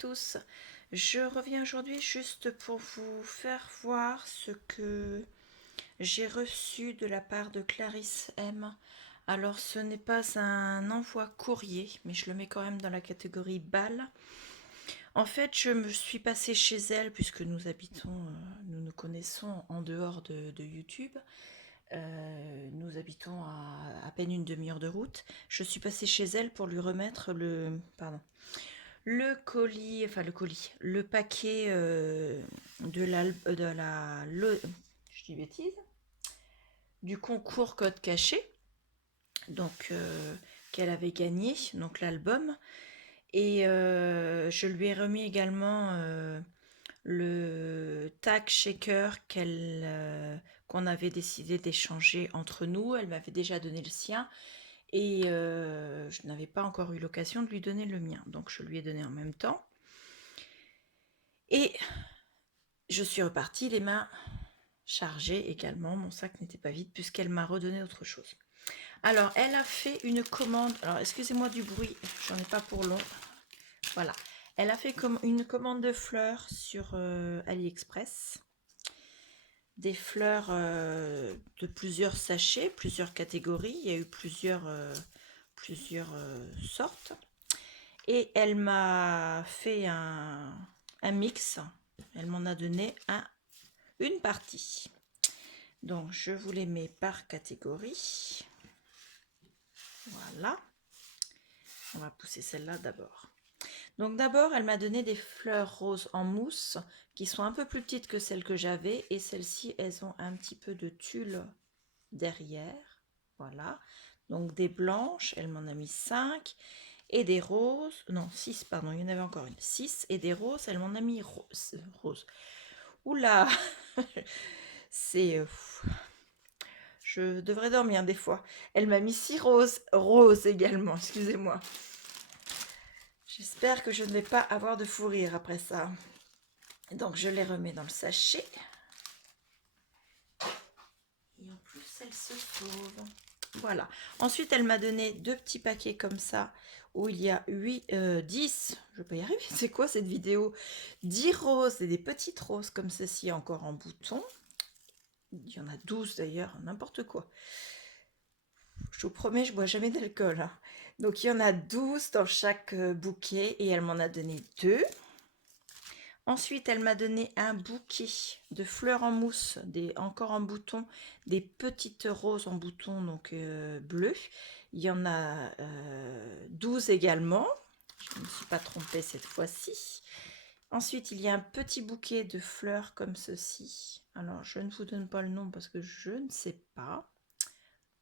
tous, je reviens aujourd'hui juste pour vous faire voir ce que j'ai reçu de la part de Clarisse M. Alors ce n'est pas un envoi courrier, mais je le mets quand même dans la catégorie balle. En fait, je me suis passée chez elle puisque nous habitons, nous nous connaissons en dehors de YouTube. Nous habitons à peine une demi-heure de route. Je suis passée chez elle pour lui remettre le colis, le paquet je dis bêtise, du concours code caché, donc qu'elle avait gagné, donc l'album. Et je lui ai remis également le tag shaker qu'on avait décidé d'échanger entre nous. Elle m'avait déjà donné le sien et je n'avais pas encore eu l'occasion de lui donner le mien, donc je lui ai donné en même temps. Et je suis repartie les mains chargées également, mon sac n'était pas vide puisqu'elle m'a redonné autre chose. Alors elle a fait une commande, alors excusez-moi du bruit, j'en ai pas pour long. Voilà, elle a fait une commande de fleurs sur AliExpress. Des fleurs de plusieurs sachets, plusieurs catégories, il y a eu plusieurs sortes. Et elle m'a fait un mix, elle m'en a donné une partie. Donc je vous les mets par catégorie. Voilà. On va pousser celle-là d'abord. Donc d'abord, elle m'a donné des fleurs roses en mousse qui sont un peu plus petites que celles que j'avais. Et celles-ci, elles ont un petit peu de tulle derrière. Voilà. Donc des blanches, elle m'en a mis 5. Et des roses, non 6, pardon, il y en avait encore une. 6 et des roses, elle m'en a mis rose. Oula, c'est... je devrais dormir des fois. Elle m'a mis 6 roses également, excusez-moi. J'espère que je ne vais pas avoir de fou rire après ça. Donc je les remets dans le sachet. Et en plus, elle se sauve. Voilà. Ensuite, elle m'a donné 2 petits paquets comme ça, où il y a 10, je vais pas y arriver, c'est quoi cette vidéo, 10 roses et des petites roses comme ceci encore en bouton. Il y en a 12 d'ailleurs, n'importe quoi. Je vous promets, je bois jamais d'alcool. Hein. Donc il y en a 12 dans chaque bouquet et elle m'en a donné 2. Ensuite, elle m'a donné un bouquet de fleurs en mousse, encore en bouton, des petites roses en bouton, donc bleues. Il y en a 12 également. Je ne me suis pas trompée cette fois-ci. Ensuite, il y a un petit bouquet de fleurs comme ceci. Alors, je ne vous donne pas le nom parce que je ne sais pas.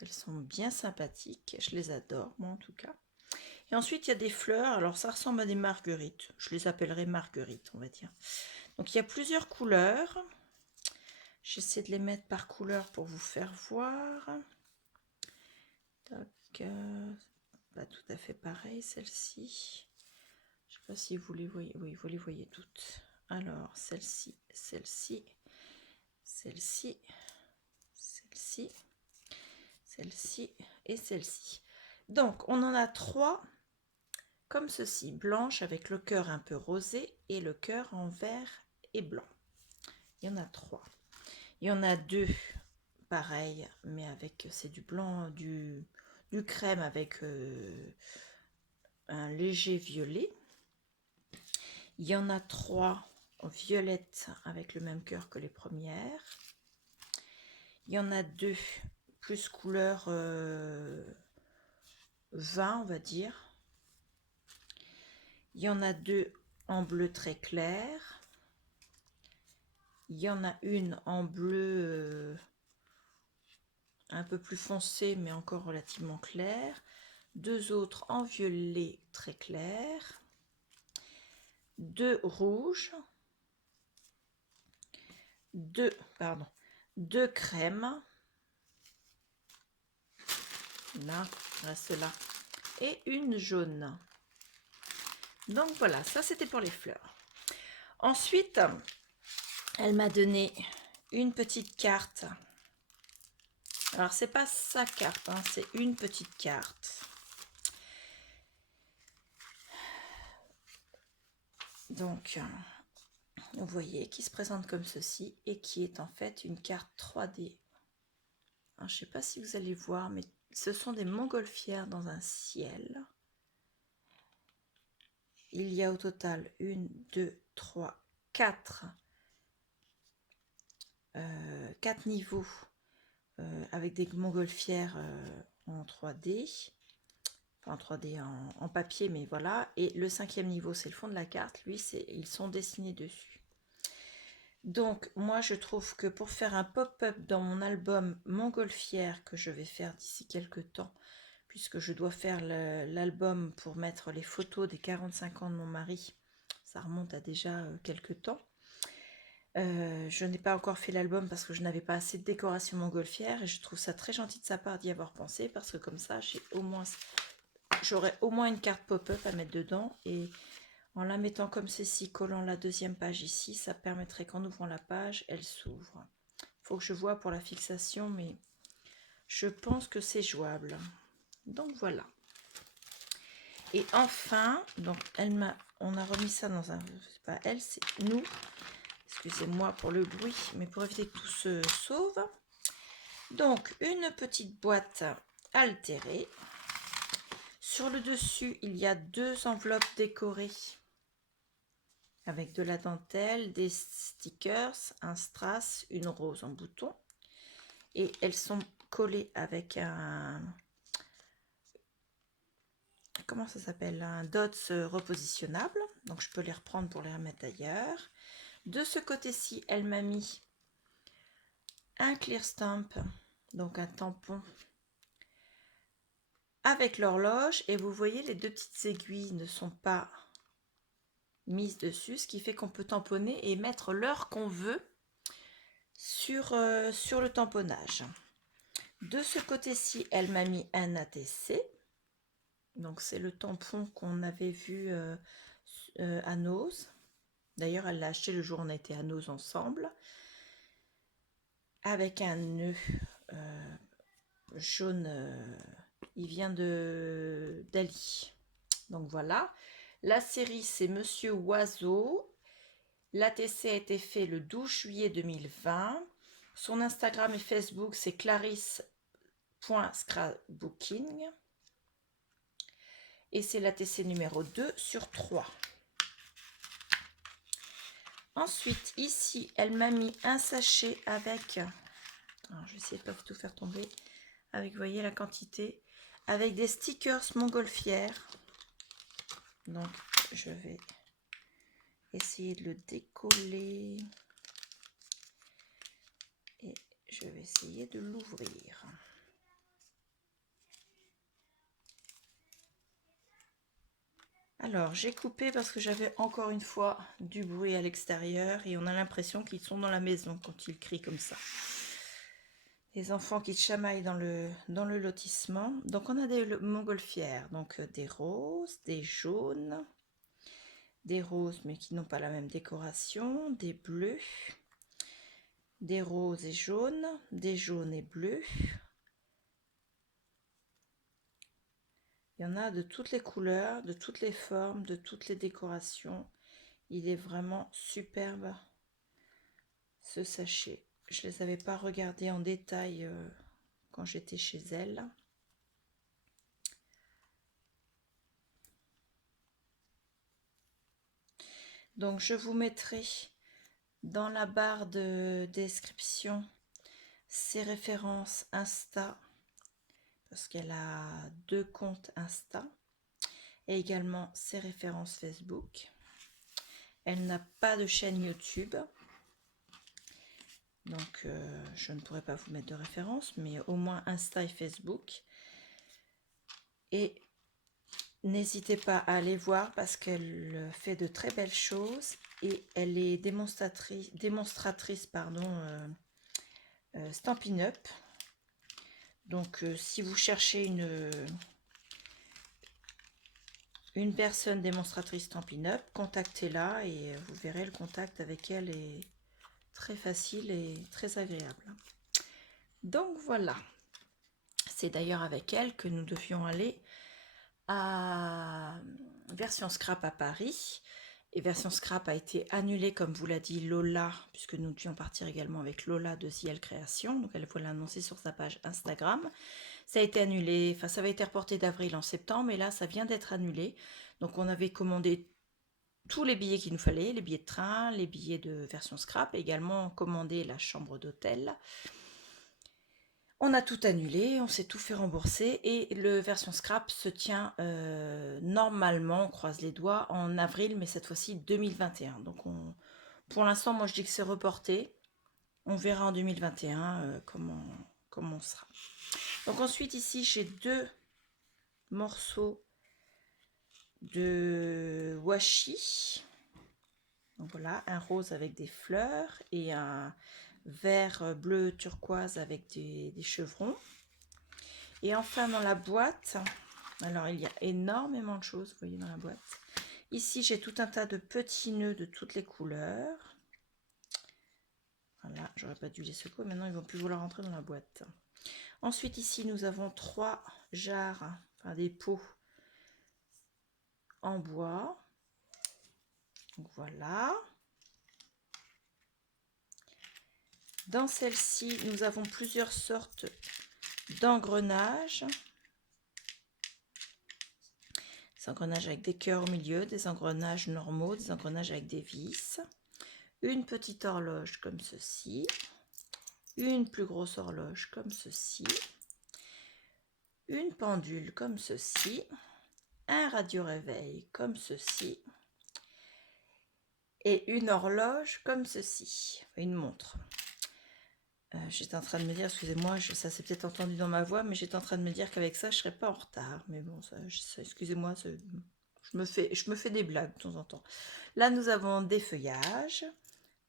Elles sont bien sympathiques. Je les adore, moi en tout cas. Et ensuite, il y a des fleurs. Alors, ça ressemble à des marguerites. Je les appellerai marguerites, on va dire. Donc, il y a plusieurs couleurs. J'essaie de les mettre par couleur pour vous faire voir. Tac. Pas tout à fait pareil, celle-ci. Je ne sais pas si vous les voyez. Oui, vous les voyez toutes. Alors, celle-ci, celle-ci, celle-ci, celle-ci, celle-ci et celle-ci. Donc, on en a 3 comme ceci, blanche avec le cœur un peu rosé et le cœur en vert et blanc. Il y en a 3. Il y en a 2 pareil, mais avec, c'est du blanc, du crème avec un léger violet. Il y en a 3 violettes avec le même cœur que les premières. Il y en a 2 plus couleur vin, on va dire. Il y en a 2 en bleu très clair. Il y en a une en bleu un peu plus foncé, mais encore relativement clair. 2 autres en violet très clair. 2 rouges. 2 crèmes. Là, reste là. Et une jaune. Donc voilà, ça c'était pour les fleurs. Ensuite, elle m'a donné une petite carte. Alors c'est pas sa carte, hein, c'est une petite carte. Donc, vous voyez, qui se présente comme ceci et qui est en fait une carte 3D. Alors, je ne sais pas si vous allez voir, mais ce sont des montgolfières dans un ciel. Il y a au total 1, 2, 3, 4 niveaux avec des montgolfières en 3D. Enfin, en 3D en papier, mais voilà. Et le 5e niveau, c'est le fond de la carte. Lui, ils sont dessinés dessus. Donc, moi, je trouve que pour faire un pop-up dans mon album Montgolfière, que je vais faire d'ici quelques temps, puisque je dois faire l'album pour mettre les photos des 45 ans de mon mari, ça remonte à déjà quelques temps. Je n'ai pas encore fait l'album parce que je n'avais pas assez de décoration montgolfière et je trouve ça très gentil de sa part d'y avoir pensé parce que comme ça, j'aurai au moins une carte pop-up à mettre dedans et en la mettant comme ceci, collant la 2e page ici, ça permettrait qu'en ouvrant la page, elle s'ouvre. Il faut que je vois pour la fixation, mais je pense que c'est jouable. Donc voilà. Et enfin, donc on a remis ça dans un, c'est pas elle, c'est nous. Excusez-moi pour le bruit, mais pour éviter que tout se sauve. Donc une petite boîte altérée. Sur le dessus, il y a 2 enveloppes décorées avec de la dentelle, des stickers, un strass, une rose en bouton. Et elles sont collées avec un... Comment ça s'appelle? Un dots repositionnable. Donc je peux les reprendre pour les remettre ailleurs. De ce côté-ci, elle m'a mis un clear stamp, donc un tampon avec l'horloge. Et vous voyez, les 2 petites aiguilles ne sont pas mises dessus, ce qui fait qu'on peut tamponner et mettre l'heure qu'on veut sur le tamponnage. De ce côté-ci, elle m'a mis un ATC. Donc c'est le tampon qu'on avait vu à Nose. D'ailleurs, elle l'a acheté le jour où on a été à Nose ensemble. Avec un nœud jaune. Il vient d'Ali. Donc voilà. La série, c'est Monsieur Oiseau. L'ATC a été fait le 12 juillet 2020. Son Instagram et Facebook, c'est clarisse.scrapbooking. Et c'est l'ATC numéro 2 sur 3. Ensuite, ici, elle m'a mis un sachet avec... Alors, je vais essayer de ne pas tout faire tomber. Avec, vous voyez, la quantité. Avec des stickers montgolfières. Donc, je vais essayer de le décoller. Et je vais essayer de l'ouvrir. Alors, j'ai coupé parce que j'avais encore une fois du bruit à l'extérieur et on a l'impression qu'ils sont dans la maison quand ils crient comme ça. Les enfants qui chamaillent dans le lotissement. Donc, on a des montgolfières, donc des roses, des jaunes, des roses mais qui n'ont pas la même décoration, des bleus, des roses et jaunes et bleus. Il y en a de toutes les couleurs, de toutes les formes, de toutes les décorations. Il est vraiment superbe ce sachet. Je ne les avais pas regardés en détail quand j'étais chez elle. Donc je vous mettrai dans la barre de description ses références Insta, parce qu'elle a 2 comptes Insta, et également ses références Facebook. Elle n'a pas de chaîne YouTube, donc je ne pourrai pas vous mettre de référence, mais au moins Insta et Facebook. Et n'hésitez pas à aller voir parce qu'elle fait de très belles choses et elle est démonstratrice Stampin' Up. Donc si vous cherchez une personne démonstratrice Stampin' Up, contactez-la et vous verrez, le contact avec elle est très facile et très agréable. Donc voilà, c'est d'ailleurs avec elle que nous devions aller à Version Scrap à Paris et version scrap a été annulée, comme vous l'a dit Lola, puisque nous devions partir également avec Lola de Ciel Création. Donc elle voulait l'annoncer sur sa page Instagram. Ça a été annulé, enfin ça avait été reporté d'avril en septembre, et là ça vient d'être annulé. Donc on avait commandé tous les billets qu'il nous fallait, les billets de train, les billets de version scrap, et également commandé la chambre d'hôtel. On a tout annulé, on s'est tout fait rembourser, et le version scrap se tient normalement, on croise les doigts, en avril, mais cette fois-ci 2021. Donc pour l'instant, moi je dis que c'est reporté. On verra en 2021 comment on sera. Donc ensuite ici j'ai 2 morceaux de washi. Donc voilà, un rose avec des fleurs et un vert bleu turquoise avec des chevrons. Et enfin dans la boîte, alors il y a énormément de choses, vous voyez dans la boîte. Ici j'ai tout un tas de petits nœuds de toutes les couleurs. Voilà, j'aurais pas dû les secouer, maintenant ils vont plus vouloir rentrer dans la boîte. Ensuite ici nous avons 3 jarres, enfin des pots en bois. Donc voilà. Dans celle-ci, nous avons plusieurs sortes d'engrenages. Des engrenages avec des cœurs au milieu, des engrenages normaux, des engrenages avec des vis. Une petite horloge comme ceci. Une plus grosse horloge comme ceci. Une pendule comme ceci. Un radio-réveil comme ceci. Et une horloge comme ceci. Une montre. J'étais en train de me dire, excusez-moi, ça s'est peut-être entendu dans ma voix, mais j'étais en train de me dire qu'avec ça, je serais pas en retard. Mais bon, ça excusez-moi, je me fais des blagues de temps en temps. Là, nous avons des feuillages,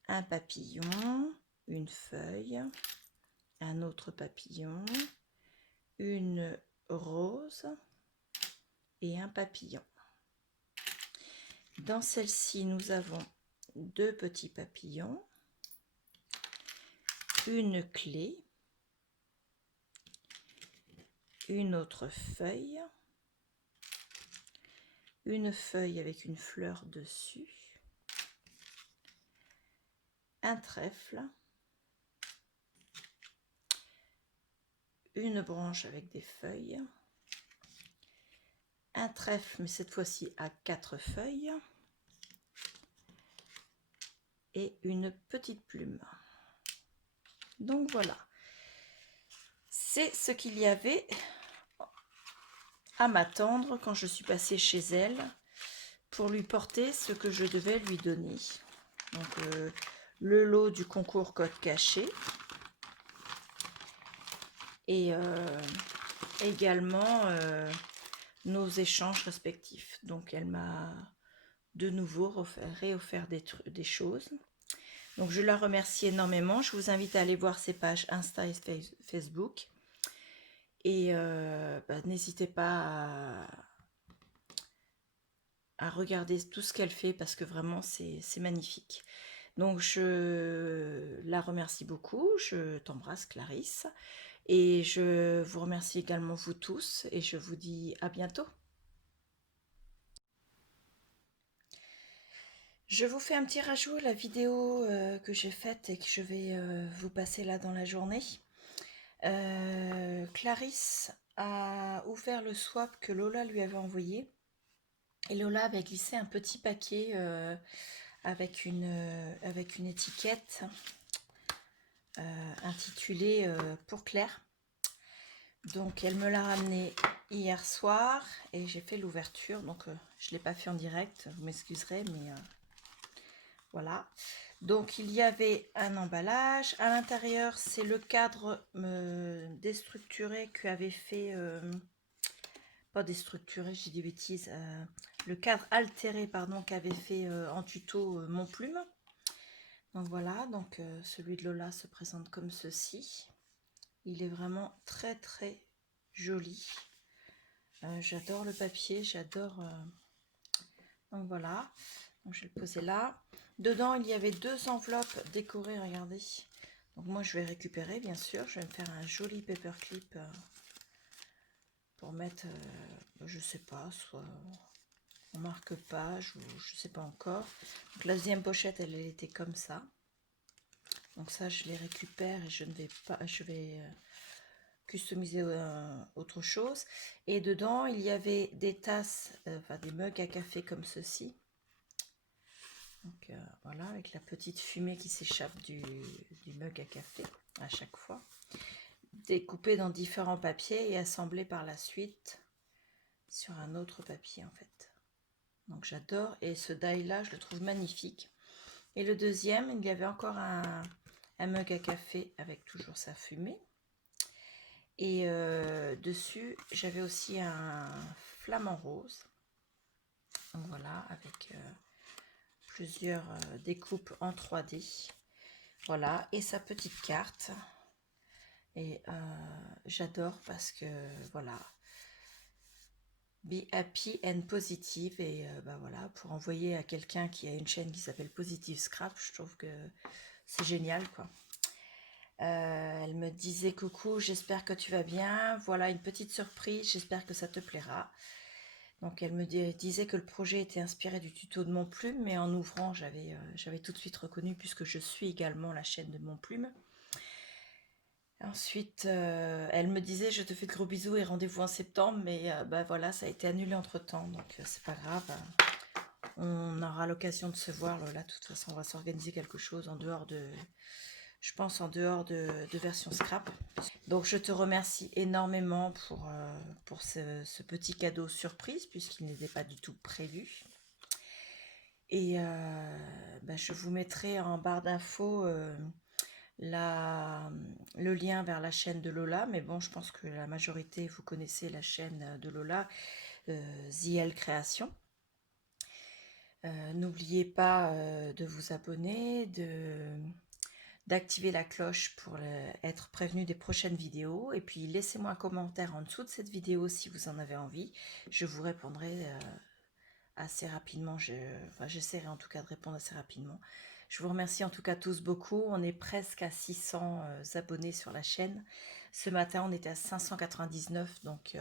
un papillon, une feuille, un autre papillon, une rose et un papillon. Dans celle-ci, nous avons 2 petits papillons, une clé, une autre feuille, une feuille avec une fleur dessus, un trèfle, une branche avec des feuilles, un trèfle mais cette fois-ci à 4 feuilles et une petite plume. Donc voilà, c'est ce qu'il y avait à m'attendre quand je suis passée chez elle pour lui porter ce que je devais lui donner. Donc le lot du concours code caché et également nos échanges respectifs. Donc elle m'a de nouveau réoffert des choses. Donc je la remercie énormément. Je vous invite à aller voir ses pages Insta et Facebook. Et n'hésitez pas à regarder tout ce qu'elle fait parce que vraiment c'est magnifique. Donc je la remercie beaucoup. Je t'embrasse Clarisse. Et je vous remercie également vous tous. Et je vous dis à bientôt. Je vous fais un petit rajout à la vidéo que j'ai faite et que je vais vous passer là dans la journée. Clarisse a ouvert le swap que Lola lui avait envoyé. Et Lola avait glissé un petit paquet avec une étiquette intitulée pour Claire. Donc elle me l'a ramené hier soir et j'ai fait l'ouverture. Donc je ne l'ai pas fait en direct, vous m'excuserez, mais... Voilà, donc il y avait un emballage. À l'intérieur, c'est le cadre déstructuré qu'avait fait... pas déstructuré, j'ai des bêtises. Le cadre altéré, pardon, qu'avait fait en tuto Mon Plume. Donc voilà, donc celui de Lola se présente comme ceci. Il est vraiment très très joli. J'adore le papier, j'adore... Donc voilà, donc je vais le poser là. Dedans, il y avait 2 enveloppes décorées, regardez. Donc moi, je vais récupérer, bien sûr. Je vais me faire un joli paperclip pour mettre, je sais pas, soit... en marque-page ou je sais pas encore. Donc, la deuxième pochette, elle était comme ça. Donc ça, je les récupère et je ne vais pas, je vais customiser autre chose. Et dedans, il y avait des tasses, enfin des mugs à café comme ceci. Donc voilà, avec la petite fumée qui s'échappe du mug à café à chaque fois. Découpé dans différents papiers et assemblé par la suite sur un autre papier en fait. Donc j'adore, et ce die là je le trouve magnifique. Et le deuxième, il y avait encore un mug à café avec toujours sa fumée. Et dessus, j'avais aussi un flamant rose. Donc voilà, avec plusieurs découpes en 3D. Voilà, et sa petite carte. Et j'adore parce que voilà, be happy and positive. Et bah voilà, pour envoyer à quelqu'un qui a une chaîne qui s'appelle Positive Scrap, je trouve que c'est génial quoi. Elle me disait coucou, j'espère que tu vas bien, voilà une petite surprise, j'espère que ça te plaira. Donc elle me disait que le projet était inspiré du tuto de Mon Plume, mais en ouvrant j'avais tout de suite reconnu puisque je suis également la chaîne de Mon Plume. Ensuite elle me disait je te fais de gros bisous et rendez-vous en septembre, mais bah voilà, ça a été annulé entre temps, donc c'est pas grave. On aura l'occasion de se voir là, de toute façon on va s'organiser quelque chose en dehors de... Je pense en dehors de version scrap. Donc je te remercie énormément pour ce petit cadeau surprise puisqu'il n'était pas du tout prévu. Et ben, je vous mettrai en barre d'infos le lien vers la chaîne de Lola. Mais bon, je pense que la majorité, vous connaissez la chaîne de Lola, ZL Création. N'oubliez pas de vous abonner, d'activer la cloche pour être prévenu des prochaines vidéos. Et puis laissez-moi un commentaire en dessous de cette vidéo si vous en avez envie. Je vous répondrai assez rapidement. J'essaierai en tout cas de répondre assez rapidement. Je vous remercie en tout cas tous beaucoup. On est presque à 600 abonnés sur la chaîne. Ce matin, on était à 599. Donc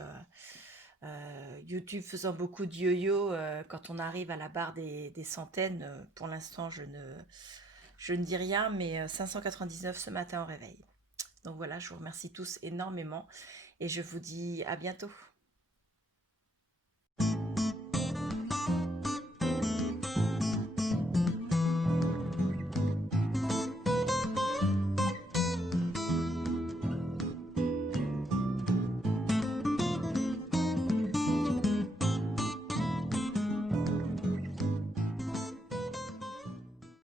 YouTube faisant beaucoup de yo-yo, quand on arrive à la barre des centaines, pour l'instant, je ne dis rien, mais 599 ce matin au réveil. Donc voilà, je vous remercie tous énormément et je vous dis à bientôt.